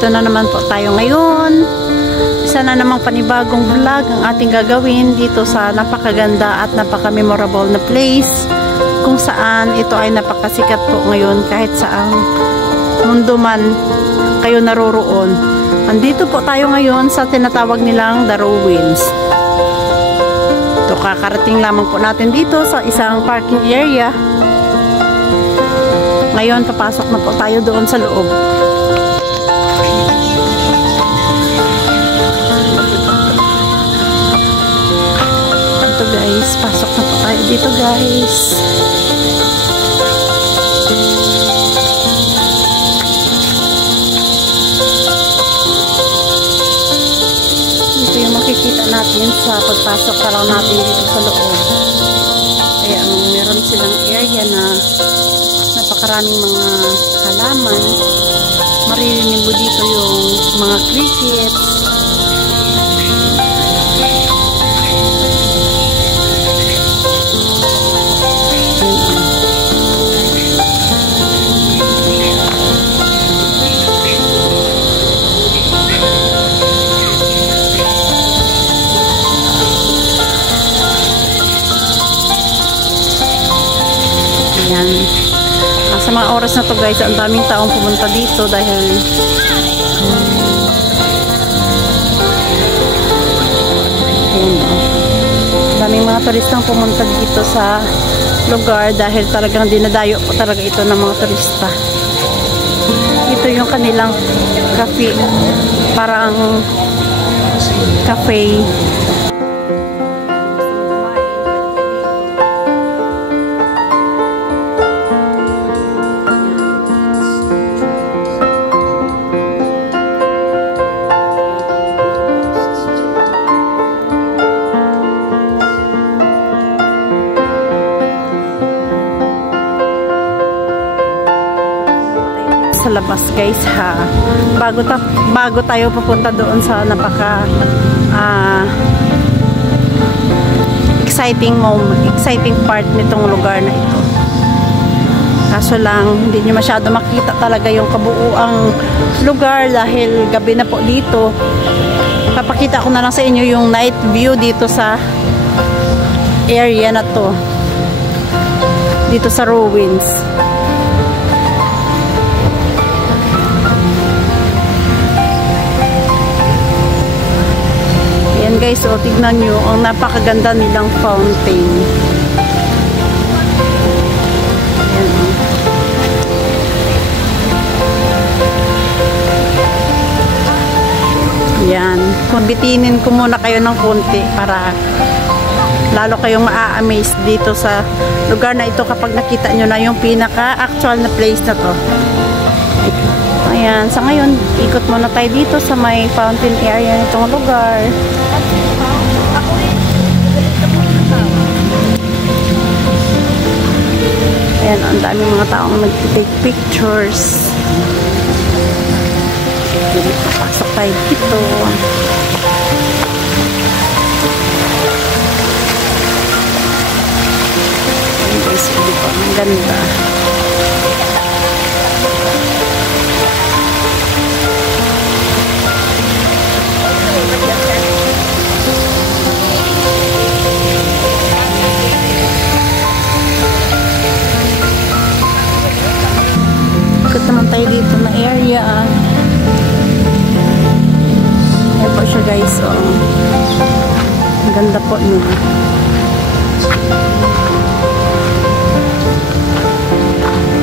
Nandito na naman po tayo ngayon. Isa na namang panibagong vlog ang ating gagawin dito sa napakaganda at napaka-memorable na place kung saan ito ay napakasikat po ngayon kahit saang mundo man kayo naroroon. Nandito po tayo ngayon sa tinatawag nilang The Ruins. Ito, kakarating lamang po natin dito sa isang parking area. Ngayon, papasok na po tayo doon sa loob. Ito guys, pasok na po tayo dito guys. Ito yung makikita natin sa pagpasok pa lang natin dito sa loob. Kaya meron silang area na napakaraming mga halaman. Maririnig mo dito yung mga crickets. Sa mga oras na to guys, ang daming taong pumunta dito dahil daming mga turistang pumunta dito sa lugar dahil talagang dinadayo po talaga ito ng mga turista. Ito yung kanilang cafe, parang cafe. Sa labas guys ha, bago tayo pupunta doon sa napaka exciting part nitong lugar na ito. Kaso lang hindi nyo masyado makita talaga yung kabuuang lugar dahil gabi na po dito. Papakita ko na lang sa inyo yung night view dito sa area na to, dito sa ruins. Guys, o tignan nyo ang napakaganda nilang fountain. Yan. Bitinin ko muna kayo ng konti para lalo kayong maa-amaze dito sa lugar na ito kapag nakita nyo na yung pinaka-actual na place na to. Ayan. Sa ngayon, ikot muna tayo dito sa may fountain area nitong lugar. Ayan, ang daming mga taong nag-take pictures. Papasok tayo dito. Ayan guys, dito ang ganda. Ikot naman tayo dito na area. Ayan po siya guys. Ang ganda po niya.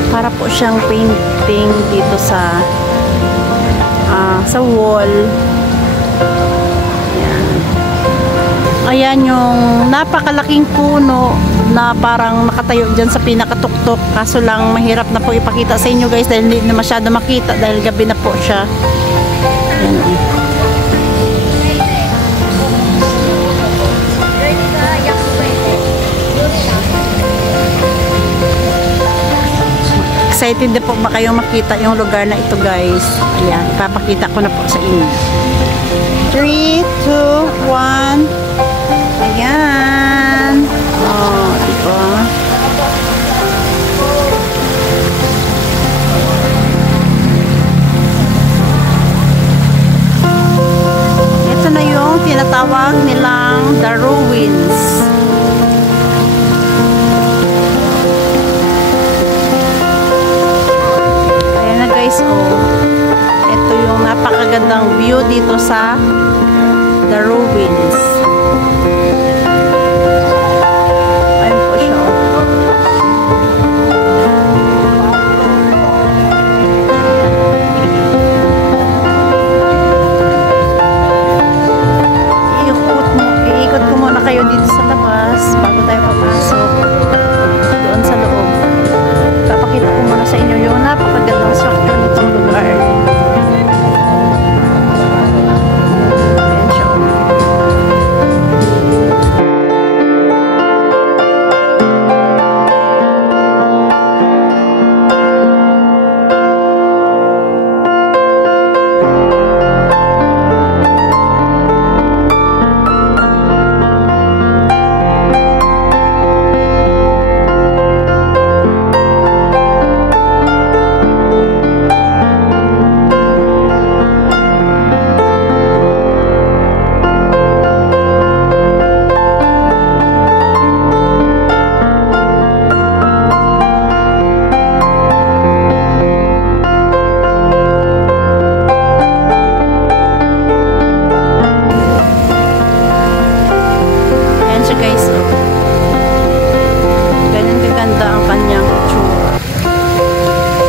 Para po siyang painting dito sa wall. Ayan yung napakalaking puno na parang nakatayo dyan sa pinakatuktok. Kaso lang mahirap na po ipakita sa inyo guys dahil hindi na masyado makita dahil gabi na po siya. Ayan. Excited na po ba kayong makita yung lugar na ito guys? Ayan, ipapakita ko na po sa inyo. 3, 2, 1. Ayan. Oh, diba? tinatawag nilang the ruins. Ayan na guys, oh. Ito yung napakagandang view dito sa the ruins. Ayan po siya, oh. Iikot ko muna kayo dito sa labas bago tayo papasok doon sa loob. Papakita ko muna sa inyo yung napakagandang structure nitong lugar. Ayan siya.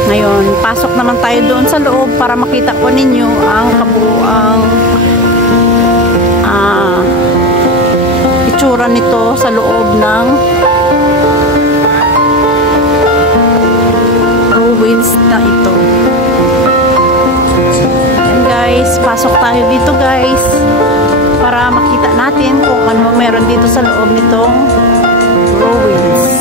Ngayon, pasok naman tayo doon sa loob para makita po ninyo ang kabuuang itsura nito sa loob ng ruins na ito. Ayan guys, pasok tayo dito guys para makita natin kung ano meron dito sa loob nitong ruins.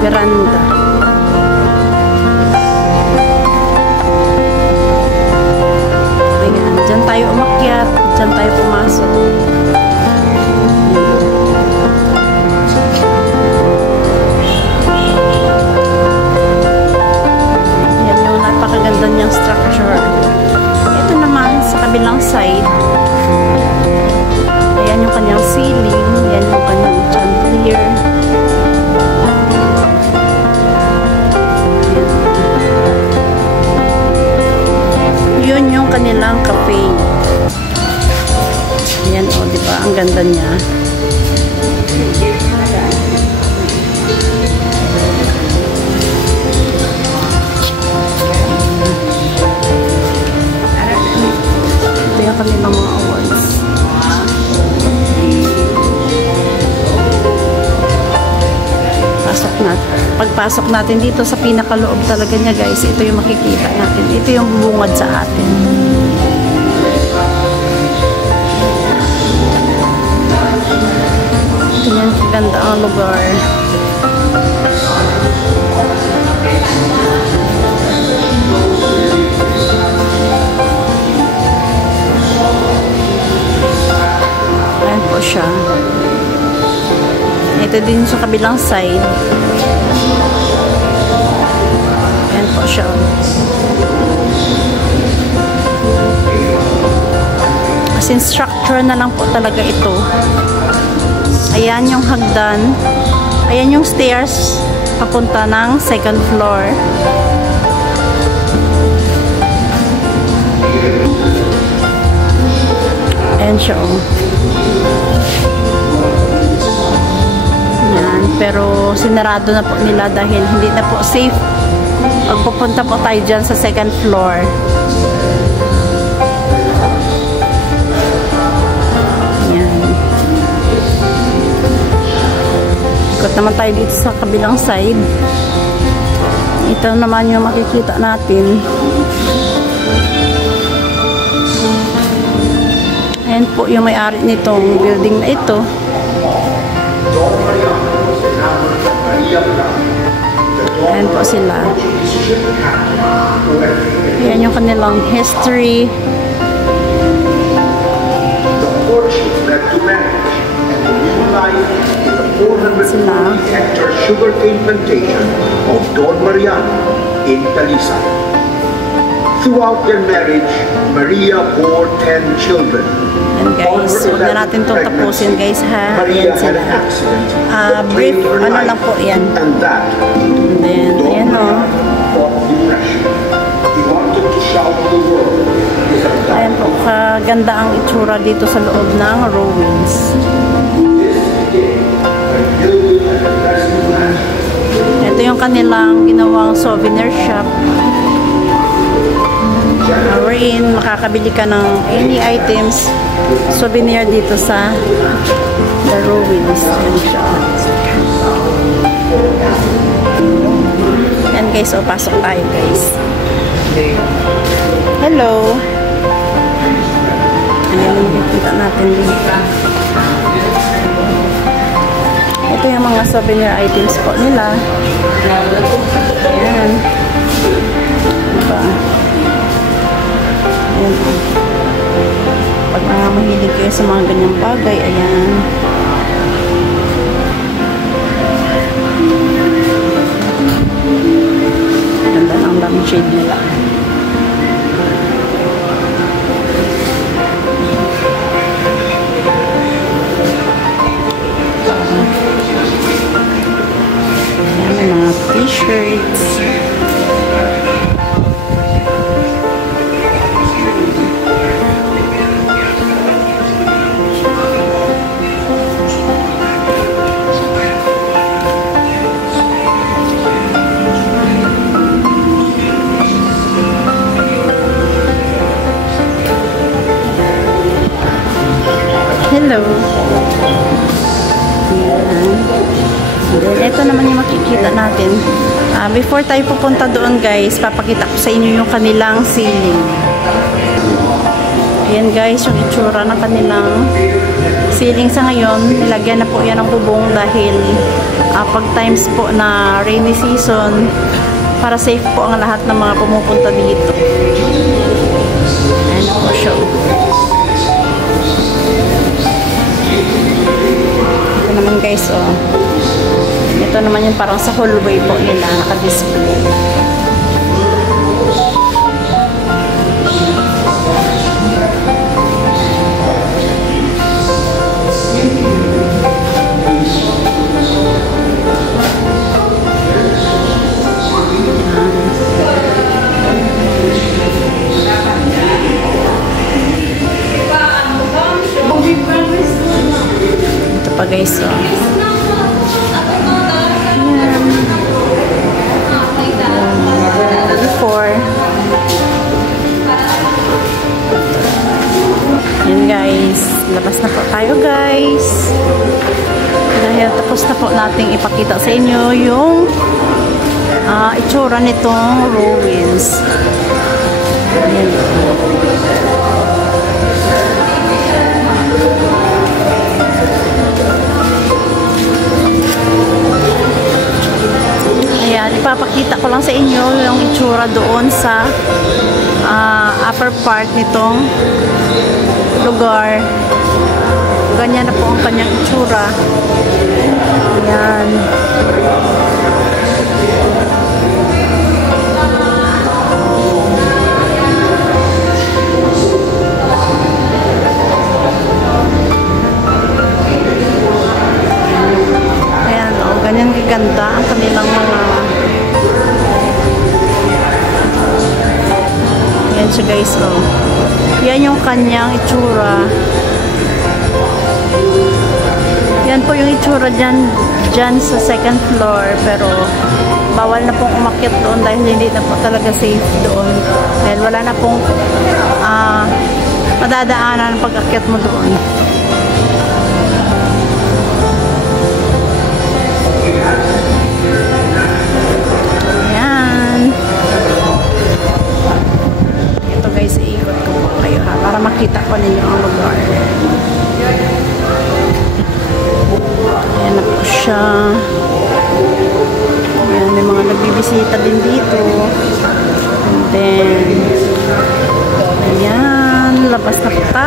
Veranda. Ayan, dyan tayo umakyat, dyan tayo pumasok. Yan yung napakaganda niyang structure. Ito naman sa kabilang side. Ayan yung kanyang ceiling, yan yung kanyang chandelier. Yun yung kanilang cafe. Ayan, o, diba? Ang ganda niya. Ito yung kanilang mga awards. Pasok natin. Pagpasok natin dito sa pinakaloob talaga niya guys, ito yung makikita natin. Ito yung bubungad sa atin. Ganyan kaganda ang lugar. Ayan po siya. Ito din sa kabilang side. Ayan po siya. As in structure na lang po talaga ito. Ayan yung hagdan. Ayan yung stairs papunta ng second floor. Ayan siya. Ayan. Pero sinarado na po nila dahil hindi na po safe. Pagpupunta po tayo dyan sa second floor. Ikot naman tayo dito sa kabilang side. Ito naman yung makikita natin. Ayan po yung may-ari nitong building na ito. Ayan po sila. Ayan yung kanilang history. Sila. Hectare sugarcane plantation of Don Mariano in Talisay. Throughout their marriage, Maria bore 10 children. And guys, huwag na natin itong tapusin guys ha. Ayan sila. Brief, ano lang po yan. And then, ayan o. Ayan po, kaganda ang itsura dito sa loob ng ruins. Ito yung kanilang ginawang souvenir shop. Wherein makakabili ka ng any items, souvenir dito sa the ruins. Yan guys, so pasok tayo guys. Hello. Ano yung makikita natin dito? Ito yung mga souvenir items po nila. Ayan. Diba? Ayan. Pag mahilig kayo sa mga ganyang bagay, ayan. Ganda ng lampshade nila. T-shirts. Hello. Ito naman yung makikita natin. Before tayo pupunta doon guys, papakita ko sa inyo yung kanilang ceiling. Ayan guys, yung itsura ng kanilang ceiling sa ngayon. Nilagyan na po yan ng bubong dahil pag times po na rainy season, para safe po ang lahat ng mga pumupunta dito. Ayan po siya. Ito naman guys, oh. Ito naman yung parang sa hallway po nila naka-display. Ito pa guys, oh. Yun guys, labas na po tayo guys dahil tapos na po nating ipakita sa inyo yung itsura nitong ruins. Ayan. Ayan, ipapakita ko lang sa inyo yung itsura doon sa upper part nitong lugar. Ganyan na po ang kanyang itsura. Ayan. Ayan, oh, ganyan gaganda ang kanilang mga. Ayan siya guys, oh. Yan yung kanyang itsura. Yan po yung itsura dyan sa second floor. Pero bawal na pong umakyat doon dahil hindi na po talaga safe doon. Dahil wala na pong madadaanan pag-akyat mo doon. Yan. Ito guys, iikot ko po kayo ha, para makita ko ninyo ang lugar.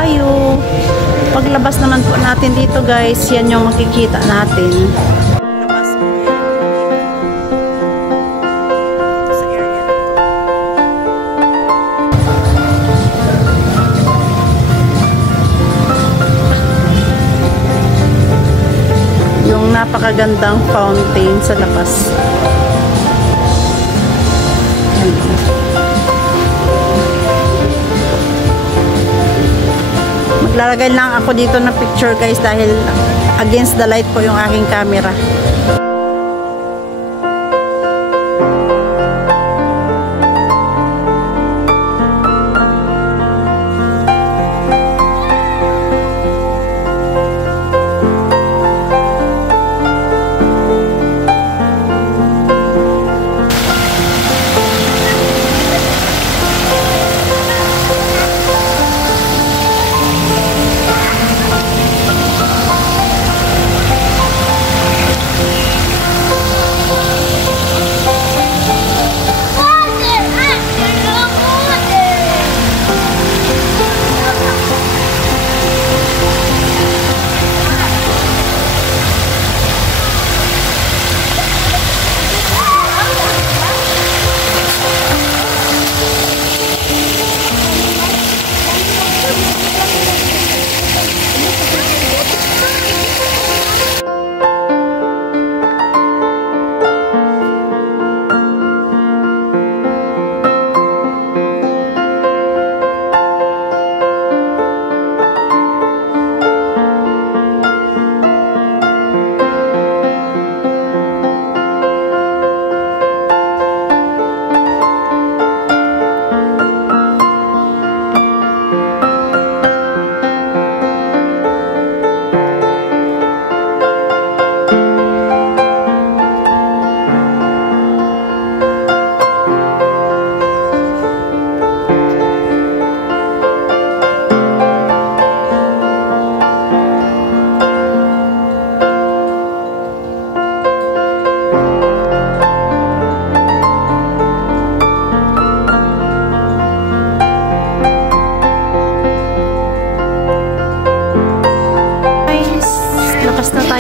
tayo. Paglabas naman po natin dito guys, yan yung makikita natin. Yung napakagandang fountain sa labas. Maglalagay lang ako dito ng picture guys dahil against the light po yung aking camera.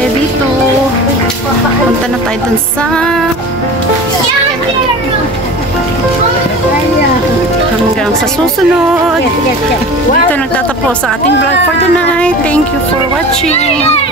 Dito punta na tayo dun sa hanggang sa susunod. Dito nagtatapos sa ating vlog for tonight. Thank you for watching.